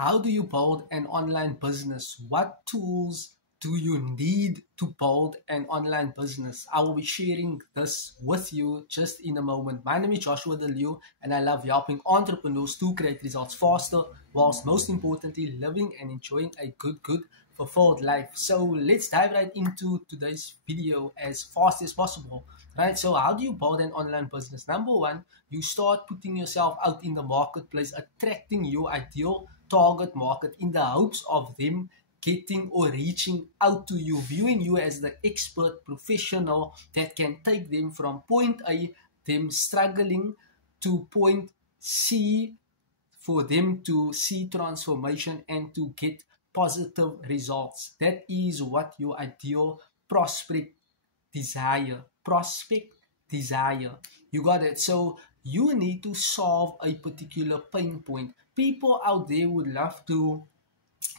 How do you build an online business? What tools do you need to build an online business? I will be sharing this with you just in a moment. My name is Joshua DeLeo, and I love helping entrepreneurs to create results faster, whilst most importantly, living and enjoying a good, fulfilled life. So let's dive right into today's video as fast as possible. Right? So how do you build an online business? Number one, you start putting yourself out in the marketplace, attracting your ideal target market in the hopes of them getting or reaching out to you, viewing you as the expert professional that can take them from point A, them struggling, to point C, for them to see transformation and to get positive results. That is what your ideal prospect desire. Prospect desire. You got it. So you need to solve a particular pain point. People out there would love to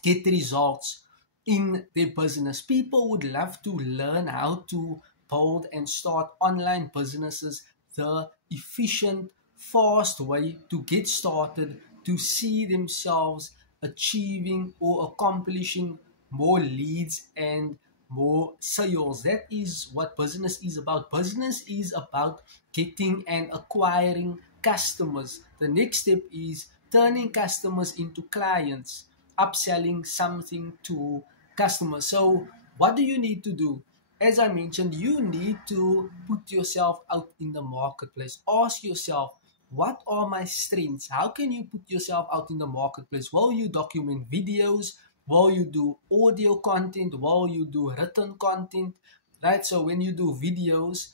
get results in their business. People would love to learn how to build and start online businesses, the efficient, fast way to get started, to see themselves achieving or accomplishing more leads and more sales. That is what business is about. Business is about getting and acquiring customers. The next step is turning customers into clients, upselling something to customers. So what do you need to do? As I mentioned, you need to put yourself out in the marketplace. Ask yourself, what are my strengths? How can you put yourself out in the marketplace? Will you document videos? Will you do audio content? Will you do written content? Right? So when you do videos,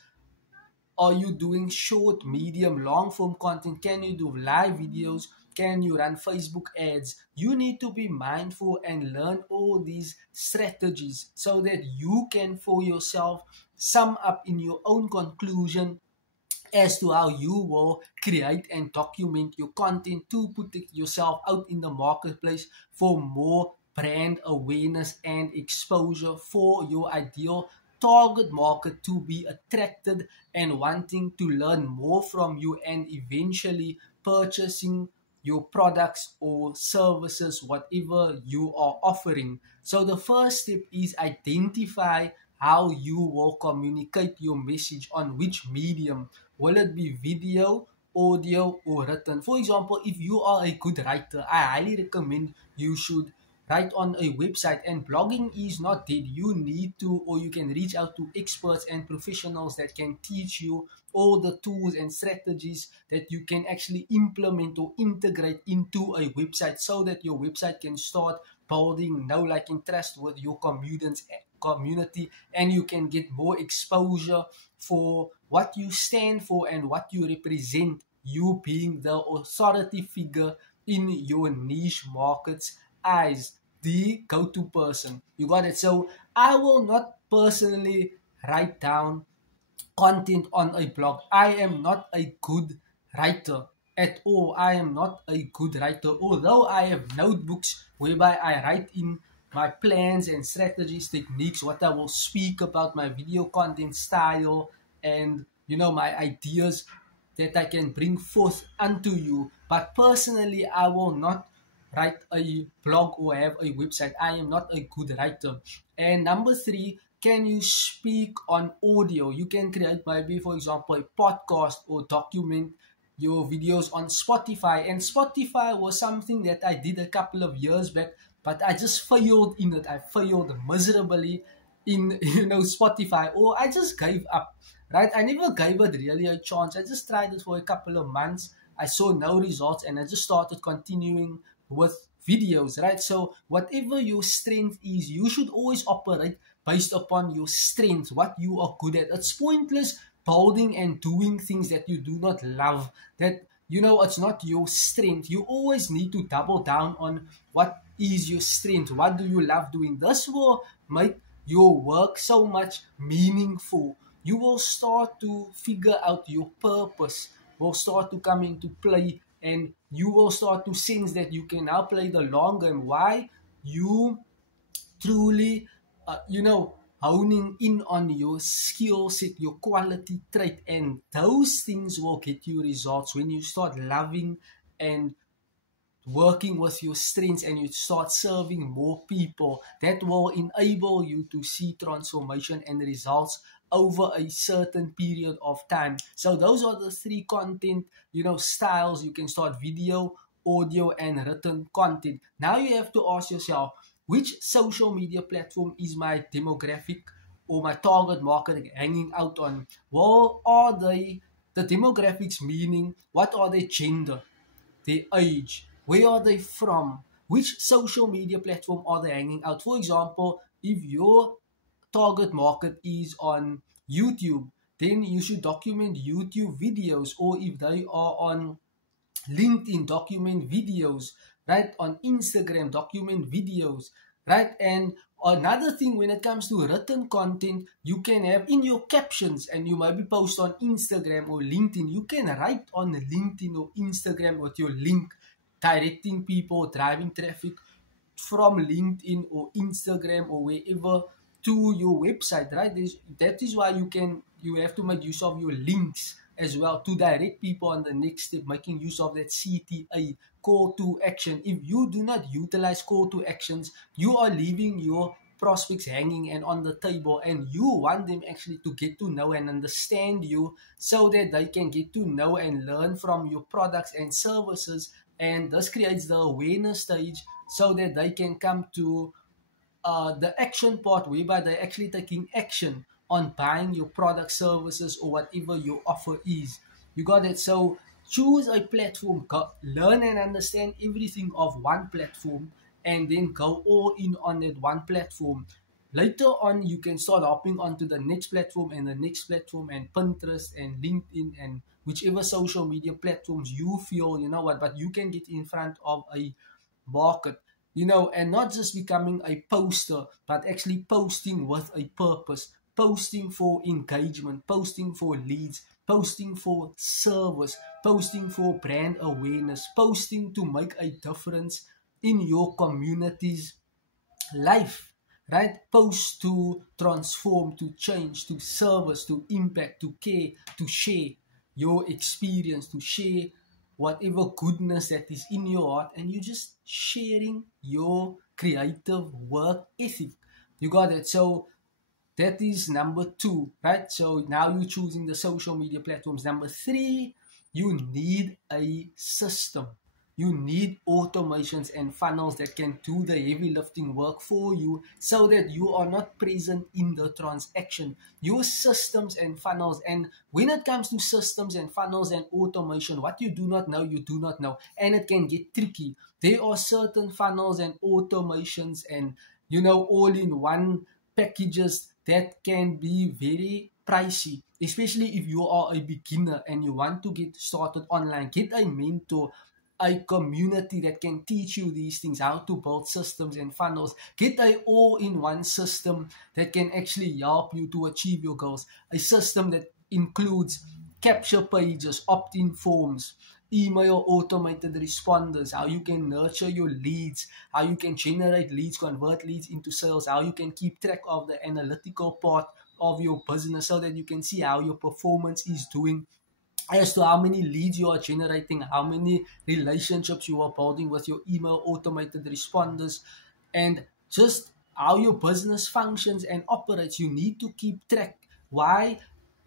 are you doing short, medium, long form content? Can you do live videos? Can you run Facebook ads? You need to be mindful and learn all these strategies so that you can for yourself sum up in your own conclusion as to how you will create and document your content to put yourself out in the marketplace for more brand awareness and exposure for your ideal target market to be attracted and wanting to learn more from you and eventually purchasing your products or services, whatever you are offering. So the first step is identify how you will communicate your message on which medium. Will it be video, audio, or written? For example, if you are a good writer, I highly recommend you should write on a website. And blogging is not dead. You need to, or you can reach out to experts and professionals that can teach you all the tools and strategies that you can actually implement or integrate into a website so that your website can start building know, like, and trust with your community, and you can get more exposure for what you stand for and what you represent, you being the authority figure in your niche market's eyes, the go-to person. You got it? So I will not personally write down content on a blog. I am not a good writer at all. I am not a good writer, although I have notebooks whereby I write in my plans and strategies, techniques, what I will speak about, my video content style, and my ideas that I can bring forth unto you. But personally, I will not write a blog or have a website. I am not a good writer. And number three, can you speak on audio? You can create maybe, for example, a podcast or document your videos on Spotify. And Spotify was something that I did a couple of years back, but I just failed in it. I failed miserably in Spotify, or I just gave up. Right? I never gave it really a chance. I just tried it for a couple of months. I saw no results, and I just started continuing with videos. Right? So whatever your strength is, you should always operate based upon your strengths, what you are good at. It's pointless building and doing things that you do not love, that it's not your strength. You always need to double down on what is your strength. What do you love doing? This will make your work so much meaningful. You will start to figure out your purpose, will start to come into play, and you will start to sense that you can now play the long game. Why? You truly honing in on your skill set, your quality trait, and those things will get you results when you start loving and working with your strengths and you start serving more people, that will enable you to see transformation and results over a certain period of time. So those are the three content, styles. You can start video, audio, and written content. Now you have to ask yourself, which social media platform is my demographic or my target market hanging out on? Well, are they the demographics, meaning what are their gender, their age, where are they from, which social media platform are they hanging out? For example, if your target market is on YouTube, then you should document YouTube videos, or if they are on LinkedIn, document videos, right? On Instagram, document videos, right? And another thing, when it comes to written content, you can have in your captions, and you maybe post on Instagram or LinkedIn, you can write on LinkedIn or Instagram with your link, directing people, driving traffic from LinkedIn or Instagram or wherever to your website, right? That is why you have to make use of your links as well to direct people on the next step, making use of that CTA, call to action. If you do not utilize call to actions, you are leaving your prospects hanging and on the table, and you want them actually to get to know and understand you so that they can get to know and learn from your products and services. And this creates the awareness stage so that they can come to the action part, whereby they're actually taking action on buying your product, services, or whatever your offer is. You got it? So choose a platform, learn and understand everything of one platform, and then go all in on that one platform. Later on, you can start hopping onto the next platform and the next platform, and Pinterest and LinkedIn and whichever social media platforms you feel, you know what, but you can get in front of a market, and not just becoming a poster, but actually posting with a purpose, posting for engagement, posting for leads, posting for service, posting for brand awareness, posting to make a difference in your community's life, right? Post to transform, to change, to service, to impact, to care, to share your experience, to share whatever goodness that is in your heart, and you just sharing your creative work ethic. You got it? So that is number two, right? So now you're choosing the social media platforms. Number three, you need a system. You need automations and funnels that can do the heavy lifting work for you so that you are not present in the transaction. Your systems and funnels. And when it comes to systems and funnels and automation, what you do not know, you do not know. And it can get tricky. There are certain funnels and automations and, all in one packages that can be very pricey, especially if you are a beginner and you want to get started online. Get a mentor, a community that can teach you these things, how to build systems and funnels. Get a all-in-one system that can actually help you to achieve your goals. A system that includes capture pages, opt-in forms, email automated responders, how you can nurture your leads, how you can generate leads, convert leads into sales, how you can keep track of the analytical part of your business so that you can see how your performance is doing as to how many leads you are generating, how many relationships you are building with your email automated responders, and just how your business functions and operates. You need to keep track. Why?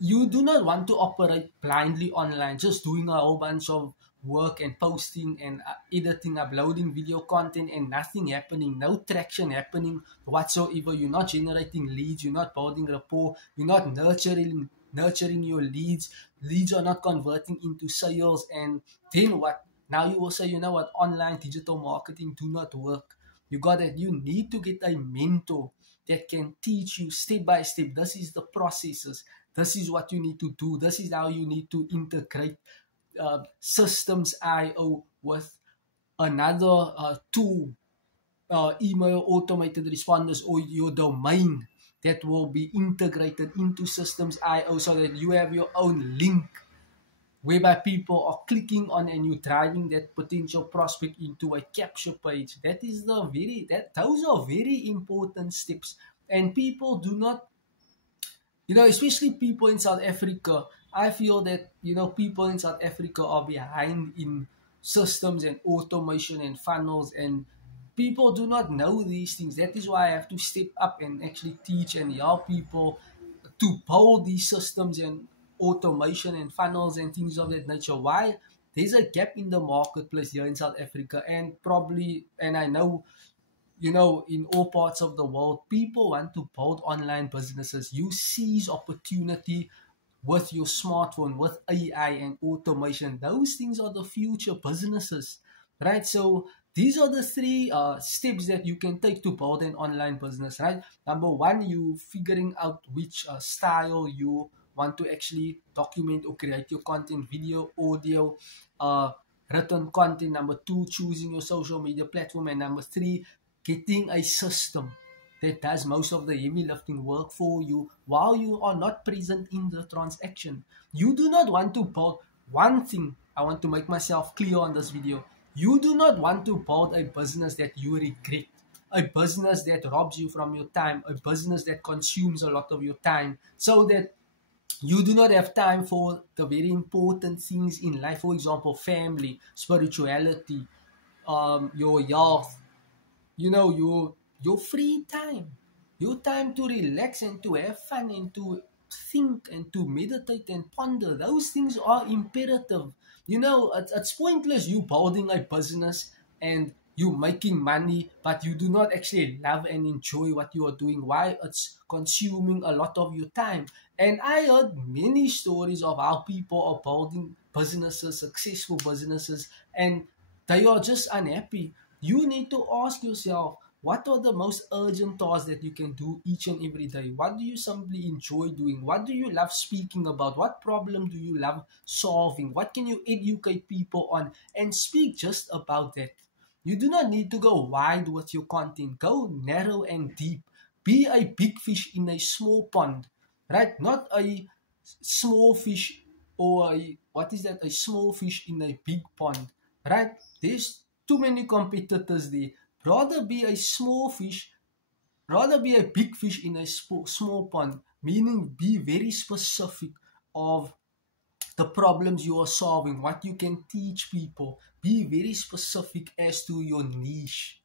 You do not want to operate blindly online, just doing a whole bunch of work and posting and editing, uploading video content and nothing happening, no traction happening whatsoever. You're not generating leads, you're not building rapport, you're not nurturing your leads. Leads are not converting into sales. And then what? Now you will say, you know what, online digital marketing do not work. You got it. You need to get a mentor that can teach you step by step. This is the processes. This is what you need to do. This is how you need to integrate systems IO with another tool, email automated responders, or your domain that will be integrated into systems IO so that you have your own link whereby people are clicking on and you driving that potential prospect into a capture page. Those are very important steps. And people do not, especially people in South Africa. I feel that, people in South Africa are behind in systems and automation and funnels, and people do not know these things. That is why I have to step up and actually teach and help people to build these systems and automation and funnels and things of that nature. Why? There's a gap in the marketplace here in South Africa, and probably, and I know, in all parts of the world, people want to build online businesses. You seize opportunity with your smartphone, with AI and automation. Those things are the future businesses, right? So these are the three steps that you can take to build an online business, right? Number one, you figuring out which style you want to actually document or create your content: video, audio, uh, written content. Number two, choosing your social media platform. And number three, getting a system that does most of the heavy lifting work for you while you are not present in the transaction. You do not want to build one thing. I want to make myself clear on this video. You do not want to build a business that you regret, a business that robs you from your time, a business that consumes a lot of your time, so that you do not have time for the very important things in life. For example, family, spirituality, your health, your free time, your time to relax and to have fun and to think and to meditate and ponder. Those things are imperative. It's pointless you building a business and you making money, but you do not actually love and enjoy what you are doing. Why? It's consuming a lot of your time. And I heard many stories of how people are building businesses, successful businesses, and they are just unhappy. You need to ask yourself, what are the most urgent tasks that you can do each and every day? What do you simply enjoy doing? What do you love speaking about? What problem do you love solving? What can you educate people on? And speak just about that. You do not need to go wide with your content. Go narrow and deep. Be a big fish in a small pond, right? Not a small fish, or what is that? A small fish in a big pond, right? There's too many competitors there. Rather be a small fish, rather be a big fish in a small pond, meaning be very specific of the problems you are solving, what you can teach people. Be very specific as to your niche,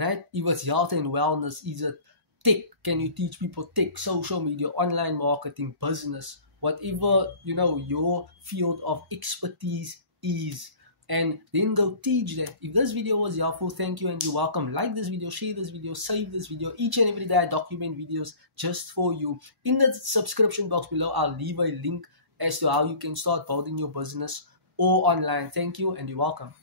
right? If it's health and wellness, is it tech? Can you teach people tech, social media, online marketing, business, whatever your field of expertise is? And then go teach that. If this video was helpful, thank you and you're welcome. Like this video, share this video, save this video. Each and every day I document videos just for you. In the subscription box below, I'll leave a link as to how you can start building your business or online. Thank you and you're welcome.